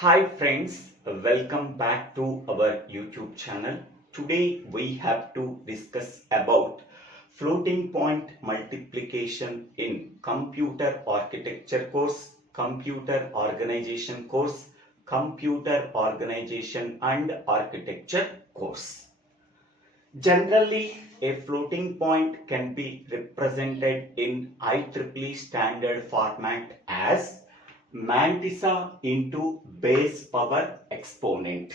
Hi friends, welcome back to our YouTube channel. Today we have to discuss about floating point multiplication in computer architecture course, computer organization course, computer organization and architecture course. Generally, a floating point can be represented in IEEE standard format as mantissa into base power exponent.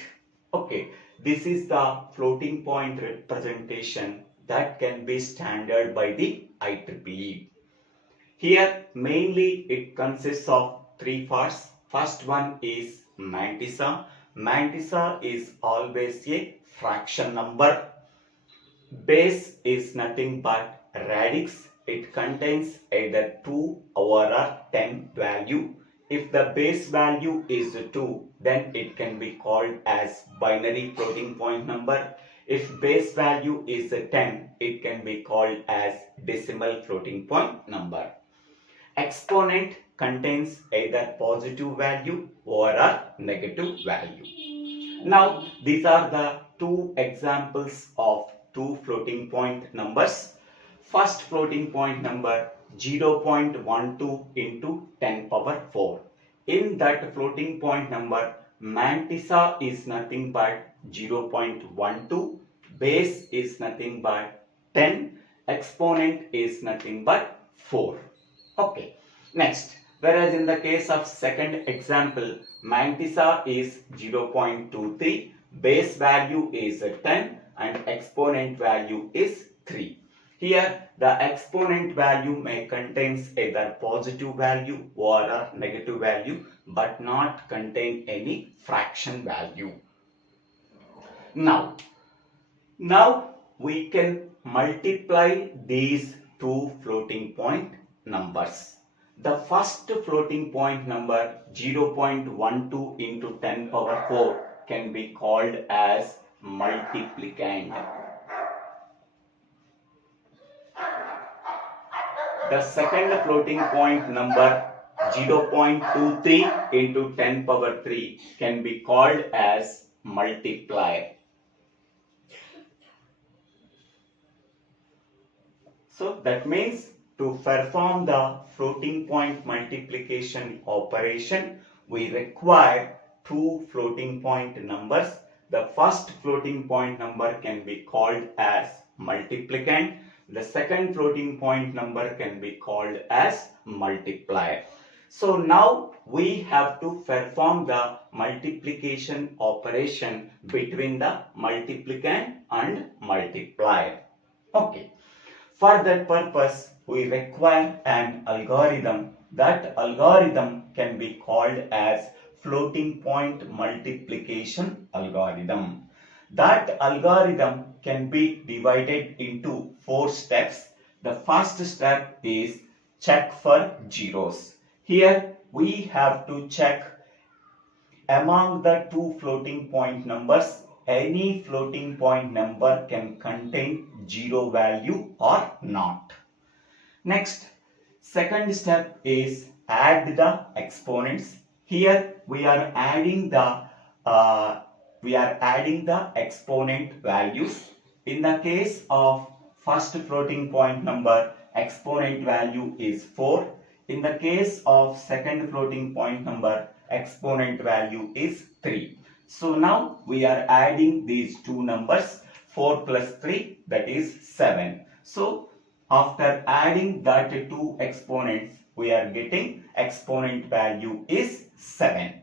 Okay, this is the floating point representation that can be standard by the IEEE. Here mainly it consists of three parts. First one is mantissa. Mantissa is always a fraction number. Base is nothing but radix. It contains either 2 or 10 value. If the base value is 2, then it can be called as binary floating point number. If base value is 10, it can be called as decimal floating point number. Exponent contains either positive value or a negative value. Now, these are the two examples of two floating point numbers. First floating point number 0.12 into 10 power 4. In that floating point number, mantissa is nothing but 0.12, base is nothing but 10, exponent is nothing but 4. Okay, next. Whereas in the case of second example, mantissa is 0.23, base value is 10 and exponent value is 3. Here the exponent value may contain either positive value or a negative value but not contain any fraction value. Now we can multiply these two floating point numbers. The first floating point number 0.12 into 10 power 4 can be called as multiplicand. The second floating point number 0.23 into 10 power 3 can be called as multiplier. So that means to perform the floating point multiplication operation, we require two floating point numbers. The first floating point number can be called as multiplicand. The second floating point number can be called as multiplier. So now we have to perform the multiplication operation between the multiplicand and multiplier. Okay. For that purpose, we require an algorithm. That algorithm can be called as floating point multiplication algorithm. That algorithm can be divided into 4 steps. The first step is check for zeros. Here we have to check among the two floating point numbers. Any floating point number can contain 0 value or not. Next, second step is add the exponents. Here we are adding the exponent values. In the case of first floating point number, exponent value is 4. In the case of second floating point number, exponent value is 3. So now we are adding these two numbers, 4 plus 3, that is 7. So after adding that two exponents, we are getting exponent value is 7.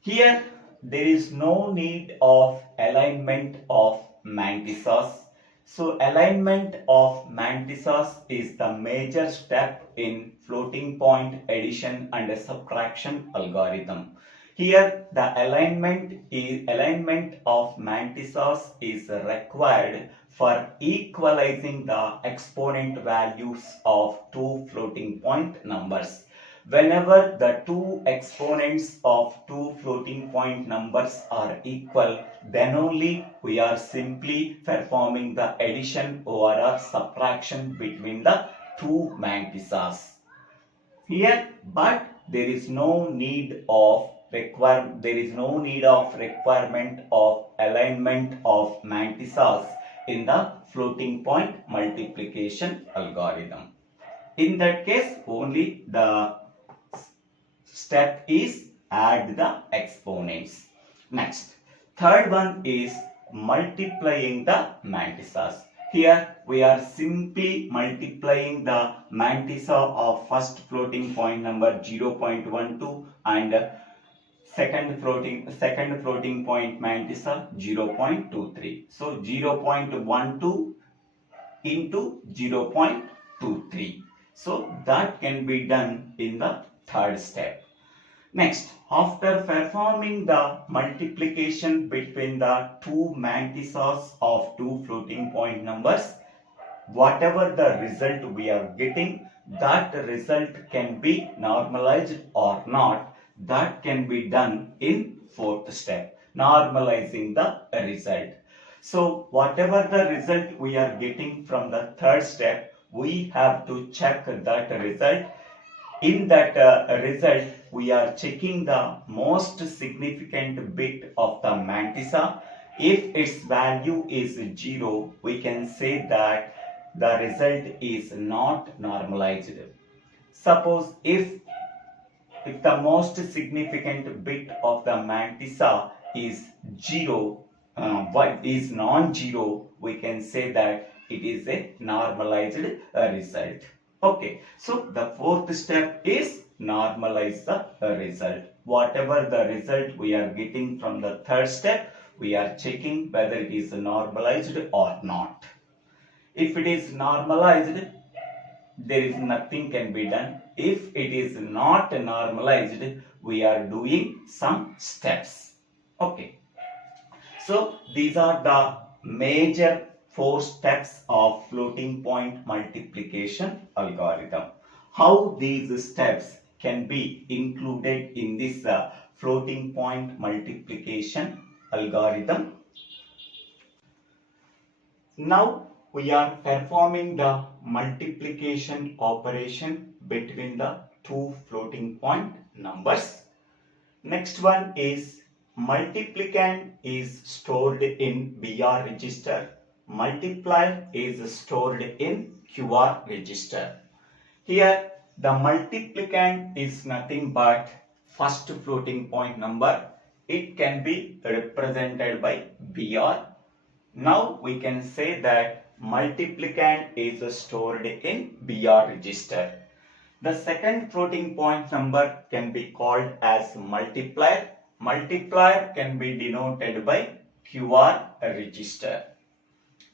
Here there is no need of alignment of mantissas. So alignment of mantissas is the major step in floating point addition and subtraction algorithm. Here the alignment of mantissas is required for equalizing the exponent values of two floating point numbers. Whenever the two exponents of two floating point numbers are equal, then only we are simply performing the addition or a subtraction between the two mantissas. Here, but there is no need of requirement of alignment of mantissas in the floating point multiplication algorithm. In that case, only the step is add the exponents. Next, third one is multiplying the mantissas. Here we are simply multiplying the mantissa of first floating point number 0.12 and second floating point mantissa 0.23. So 0.12 into 0.23. So that can be done in the third step. Next, after performing the multiplication between the two mantissas of two floating point numbers, whatever the result we are getting, that result can be normalized or not. That can be done in fourth step, normalizing the result. So whatever the result we are getting from the third step, we have to check that result. In that result, we are checking the most significant bit of the mantissa. If its value is 0, we can say that the result is not normalized. Suppose if the most significant bit of the mantissa is 0, is non-zero, we can say that it is a normalized result. Okay, so the fourth step is normalize the result. Whatever the result we are getting from the third step, we are checking whether it is normalized or not. If it is normalized, there is nothing can be done. If it is not normalized, we are doing some steps. Okay. So these are the major 4 steps of floating point multiplication algorithm. How these steps can be included in this floating point multiplication algorithm. Now we are performing the multiplication operation between the two floating point numbers. Next one is multiplicand is stored in BR register. Multiplier is stored in QR register. Here the multiplicand is nothing but first floating point number. It can be represented by BR. Now we can say that multiplicand is stored in BR register. The second floating point number can be called as multiplier. Multiplier can be denoted by QR register.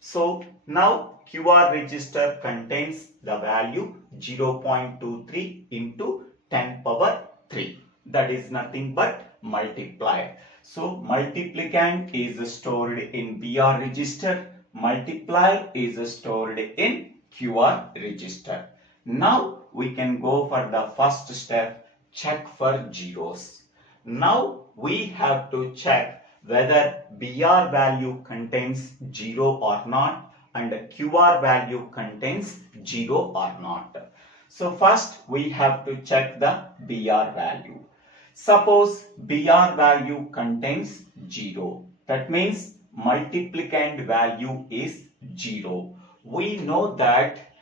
So now QR register contains the value 0.23 into 10 power 3. That is nothing but multiplier. So multiplicand is stored in BR register. Multiplier is stored in QR register. Now we can go for the first step, check for zeros. Now we have to check whether BR value contains 0 or not and QR value contains 0 or not. So first we have to check the BR value. Suppose BR value contains 0. That means multiplicand value is 0. We know that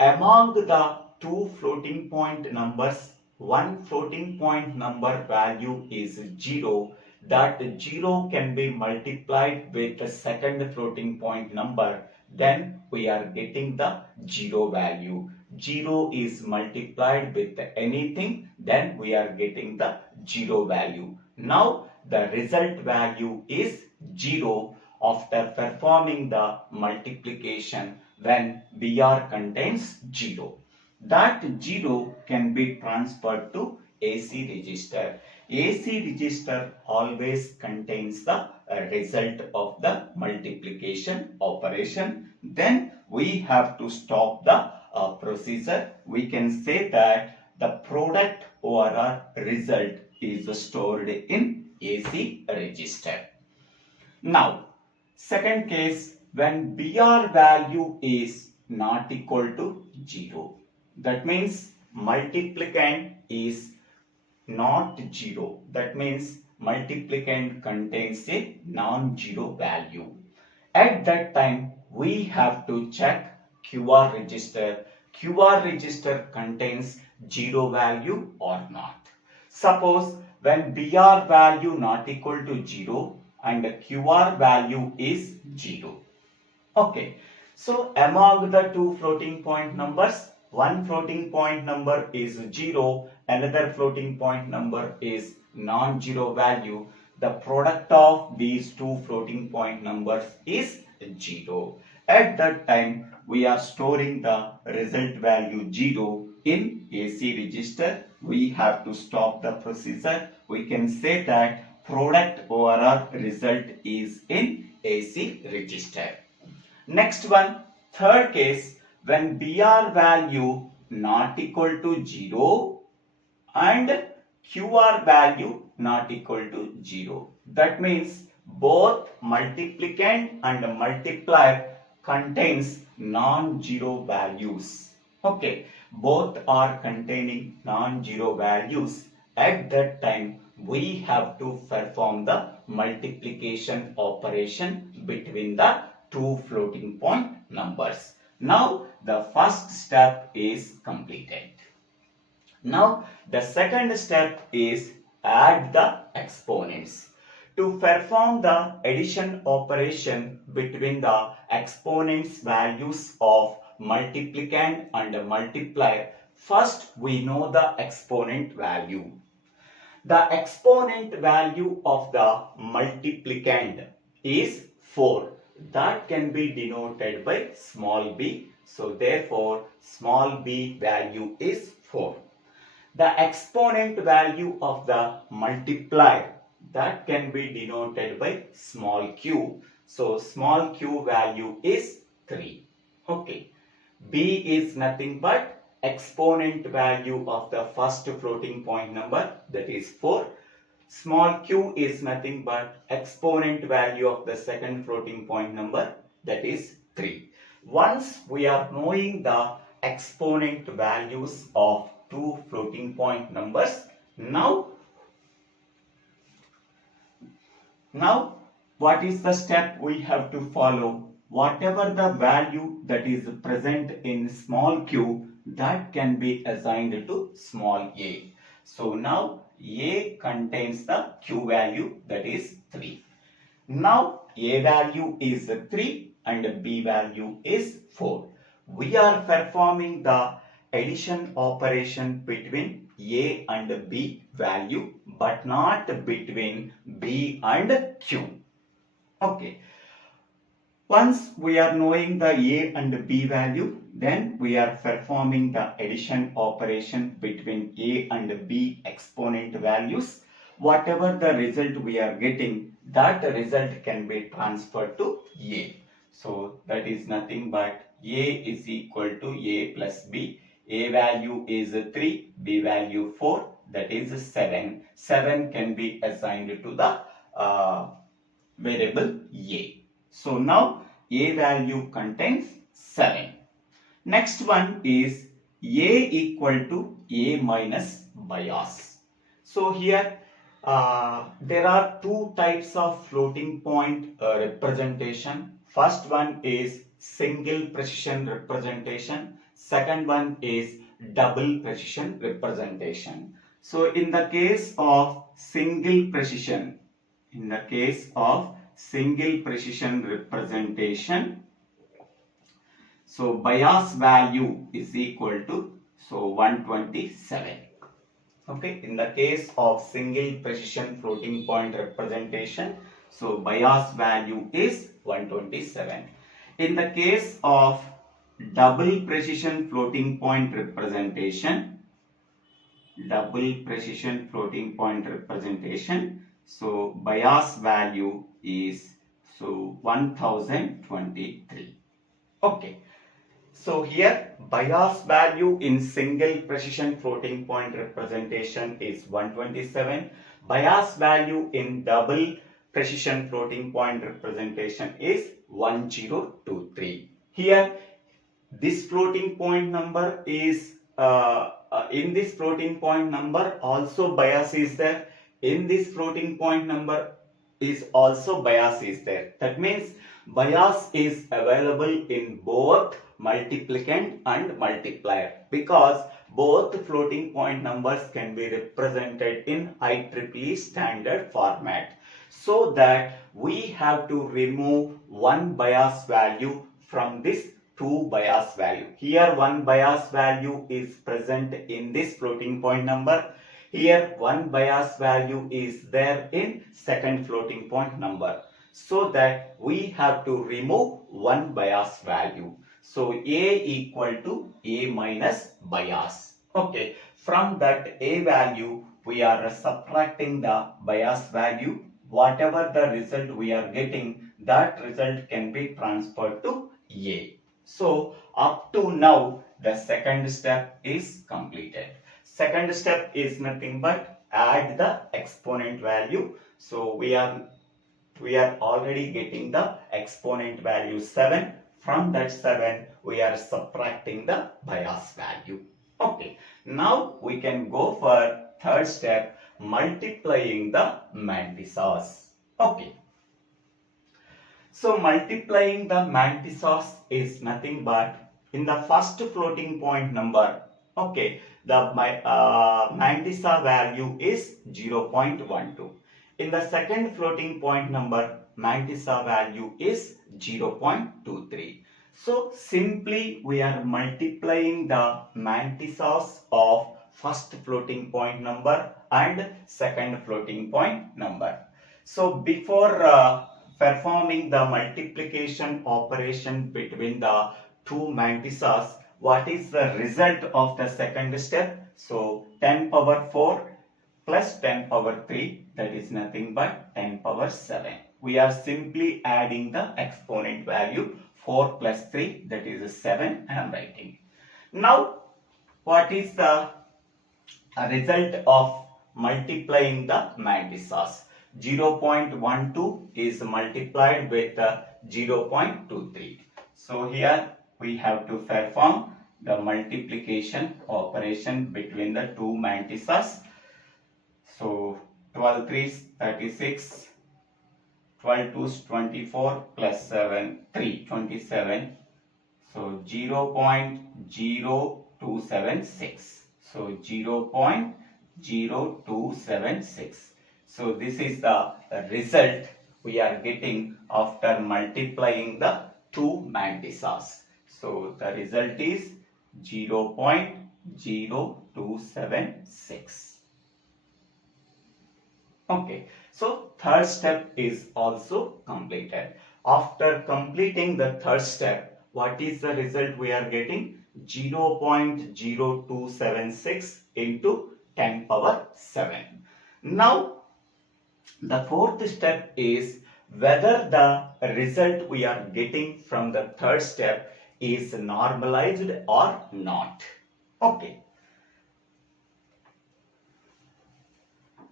among the two floating point numbers, one floating point number value is 0. That 0 can be multiplied with the second floating point number. Then we are getting the 0 value. 0 is multiplied with anything, then we are getting the 0 value. Now the result value is 0 after performing the multiplication when BR contains 0. That 0 can be transferred to AC register. AC register always contains the result of the multiplication operation. Then we have to stop the procedure. We can say that the product or result is stored in AC register. Now, second case, when BR value is not equal to 0. That means multiplicand is not 0. That means multiplicand contains a non-zero value. At that time, we have to check QR register. QR register contains 0 value or not. Suppose when BR value not equal to 0 and QR value is 0. Okay, so among the two floating point numbers, one floating point number is 0, another floating point number is non-zero value. The product of these two floating point numbers is 0. At that time, we are storing the result value 0 in AC register. We have to stop the procedure. We can say that product overall result is in AC register. Next one, third case, when BR value not equal to 0 and QR value not equal to 0. That means both multiplicand and multiplier contains non-zero values. Okay, both are containing non-zero values. At that time, we have to perform the multiplication operation between the two floating point numbers. Now the first step is completed. Now the second step is add the exponents. To perform the addition operation between the exponents values of multiplicand and multiplier, first we know the exponent value. The exponent value of the multiplicand is 4. That can be denoted by small b. So therefore, small b value is 4. The exponent value of the multiplier, that can be denoted by small q. So small q value is 3. Okay. B is nothing but exponent value of the first floating point number, that is 4. Small q is nothing but exponent value of the second floating point number, that is 3. Once we are knowing the exponent values of two floating point numbers, now what is the step we have to follow? Whatever the value that is present in small q, that can be assigned to small a. So now a contains the q value, that is 3. Now a value is 3 and b value is 4. We are performing the addition operation between a and b value, but not between b and q. Okay. Once we are knowing the a and b value, then we are performing the addition operation between a and b exponent values. Whatever the result we are getting, that result can be transferred to a. So that is nothing but a is equal to a plus b. A value is 3, b value 4, that is 7. 7 can be assigned to the variable a. So now a value contains 7. Next one is a equal to a minus bias. So here there are two types of floating point representation. First one is single precision representation. Second one is double precision representation. So in the case of single precision representation, so bias value is equal to 127. Okay, in the case of single precision floating point representation, so bias value is 127. In the case of double precision floating point representation, so bias value is 1023. Okay, so here bias value in single precision floating point representation is 127. Bias value in double precision floating point representation is 1023. Here this floating point number is in this floating point number also bias is there. In this floating point number is also bias is there. That means bias is available in both multiplicand and multiplier, because both floating point numbers can be represented in IEEE standard format. So that we have to remove one bias value from this two bias value. Here one bias value is present in this floating point number. Here one bias value is there in second floating point number. So that we have to remove one bias value. So A equal to A minus bias. Okay, from that A value we are subtracting the bias value. Whatever the result we are getting, that result can be transferred to A. So up to now the second step is completed. Second step is nothing but add the exponent value. So we are already getting the exponent value 7. From that 7 we are subtracting the bias value. Okay, now we can go for third step, multiplying the mantissas. Okay, so multiplying the mantissas is nothing but in the first floating point number. Okay, the mantissa value is 0.12. In the second floating point number, mantissa value is 0.23. So simply we are multiplying the mantissas of first floating point number and second floating point number. So before performing the multiplication operation between the two mantissas, what is the result of the second step? So 10 power 4 plus 10 power 3, that is nothing but 10 power 7. We are simply adding the exponent value 4 plus 3, that is 7. I am writing. Now what is the result of multiplying the mantissas? 0.12 is multiplied with 0.23. So here we have to perform the multiplication operation between the two mantissas. So 12 3s 36, 12 2s 24 plus 7 3 27. So 0.0276. So 0.0276. So this is the result we are getting after multiplying the two mantissas. So the result is 0.0276. Okay, so third step is also completed. After completing the third step, what is the result we are getting? 0.0276 into 10 power 7. Now the fourth step is whether the result we are getting from the third step is normalized or not. Okay.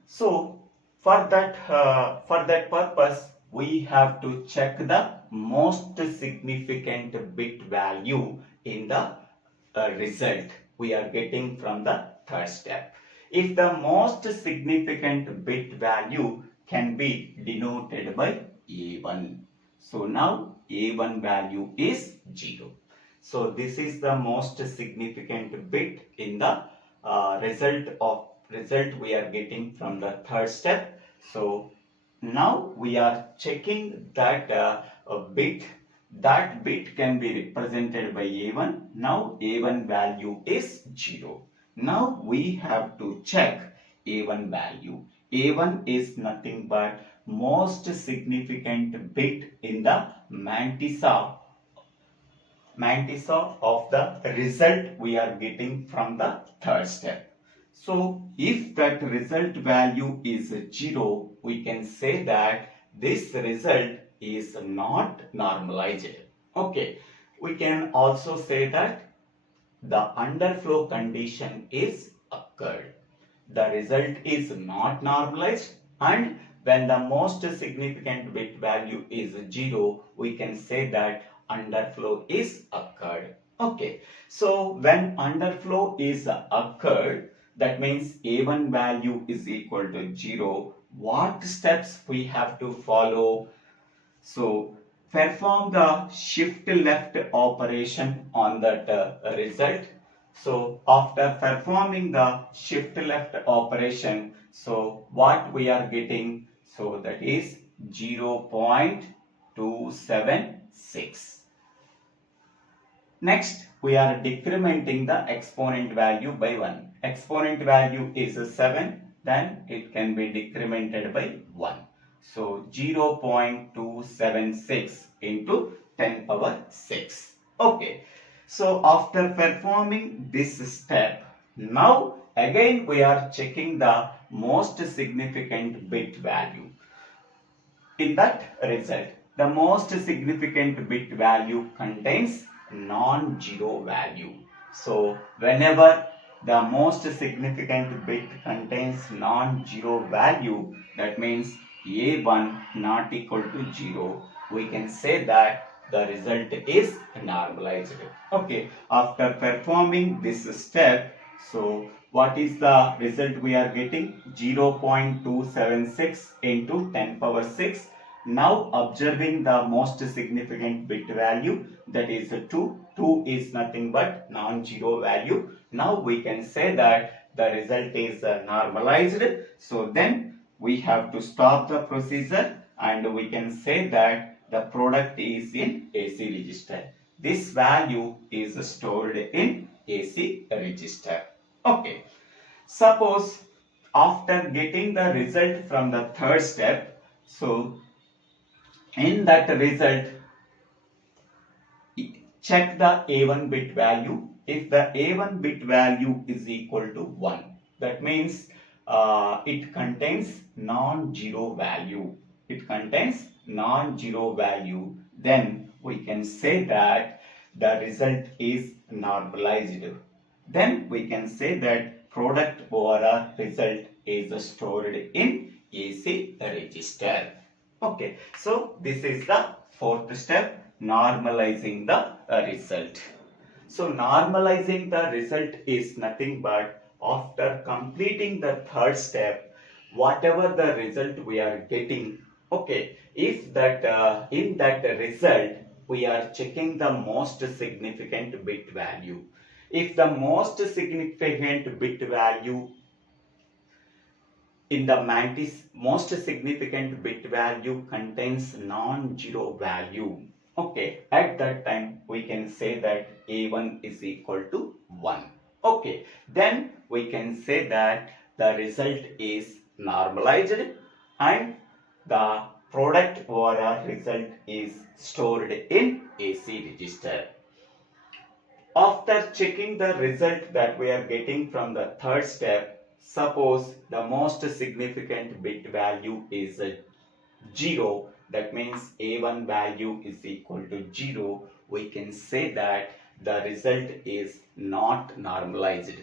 So for that purpose, we have to check the most significant bit value in the result we are getting from the third step. If the most significant bit value can be denoted by A1. So now A1 value is 0. So this is the most significant bit in the result we are getting from the third step. So now we are checking that that bit can be represented by A1. Now A1 value is 0. Now we have to check A1 value. A1 is nothing but most significant bit in the mantissa of the result we are getting from the third step. So if that result value is 0, we can say that this result is not normalized. Okay, we can also say that the underflow condition is occurred. The result is not normalized, and when the most significant bit value is 0, we can say that underflow is occurred. Okay, so when underflow is occurred, that means A1 value is equal to 0. What steps we have to follow? So perform the shift left operation on that result. So after performing the shift left operation, so what we are getting? So that is 0.276. Next, we are decrementing the exponent value by 1. Exponent value is 7, then it can be decremented by 1. So 0.276 into 10 power 6. Okay. So after performing this step, now again we are checking the most significant bit value. In that result, the most significant bit value contains non-zero value. So whenever the most significant bit contains non-zero value, that means A1 not equal to 0, we can say that the result is normalized. Okay, after performing this step, so what is the result we are getting? 0.276 into 10 power 6. Now observing the most significant bit value, that is 2. 2 is nothing but non-zero value. Now we can say that the result is normalized. So then we have to stop the procedure and we can say that the product is in AC register. This value is stored in AC register. Okay. Suppose after getting the result from the third step, so in that result, check the A1 bit value. If the A1 bit value is equal to 1, that means it contains non-zero value. It contains non-zero value. Then we can say that the result is normalized. Then we can say that product over result is stored in AC register. Okay, so this is the fourth step, normalizing the result. So normalizing the result is nothing but after completing the third step, whatever the result we are getting, okay, if that in that result we are checking the most significant bit value. If the most significant bit value in the most significant bit value contains non-zero value. Okay, at that time we can say that A1 is equal to 1. Okay, then we can say that the result is normalized and the product over result is stored in AC register. After checking the result that we are getting from the third step, suppose the most significant bit value is 0, that means A1 value is equal to 0, we can say that the result is not normalized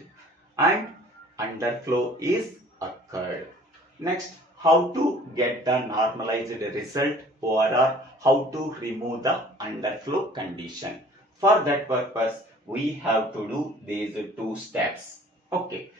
and underflow is occurred. Next, how to get the normalized result or how to remove the underflow condition. For that purpose, we have to do these two steps. Okay.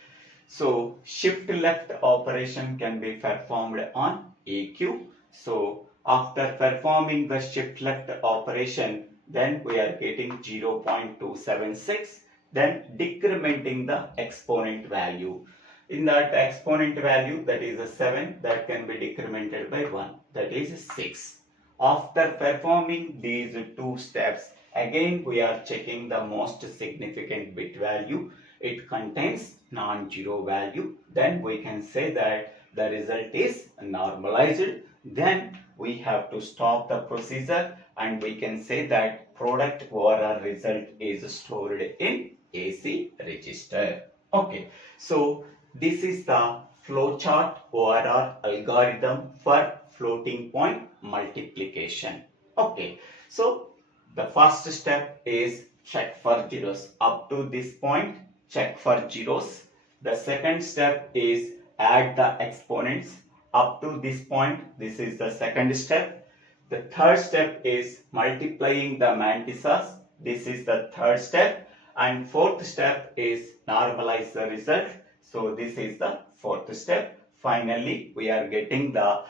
So shift left operation can be performed on AQ. So after performing the shift left operation, then we are getting 0.276, then decrementing the exponent value. In that exponent value, that is a 7, that can be decremented by 1, that is 6. After performing these two steps, again we are checking the most significant bit value. It contains non-zero value. Then we can say that the result is normalized. Then we have to stop the procedure and we can say that product over result is stored in AC register. Okay, so this is the flowchart or algorithm for floating point multiplication. Okay, so the first step is check for zeros. Up to this point, check for zeros. The second step is add the exponents. Up to this point, this is the second step. The third step is multiplying the mantissas. This is the third step. And fourth step is normalize the result. So this is the fourth step. Finally, we are getting the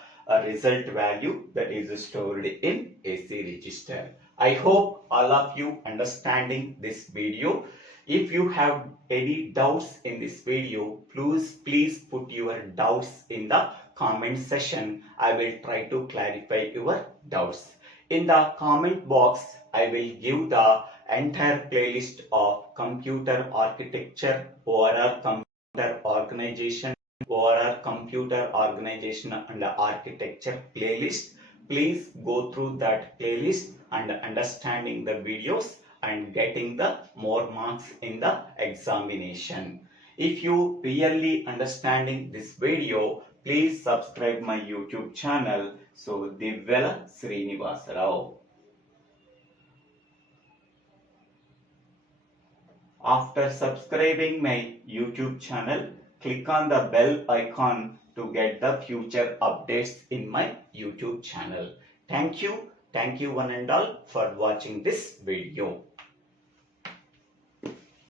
result value that is stored in AC register. I hope all of you understanding this video. If you have any doubts in this video, please put your doubts in the comment section. I will try to clarify your doubts. In the comment box, I will give the entire playlist of computer architecture, overall computer organization and architecture playlist. Please go through that playlist and understanding the videos and getting the more marks in the examination. If you really understanding this video, please subscribe my YouTube channel. So Divvela Srinivasa. After subscribing my YouTube channel, click on the bell icon to get the future updates in my YouTube channel. Thank you one and all for watching this video.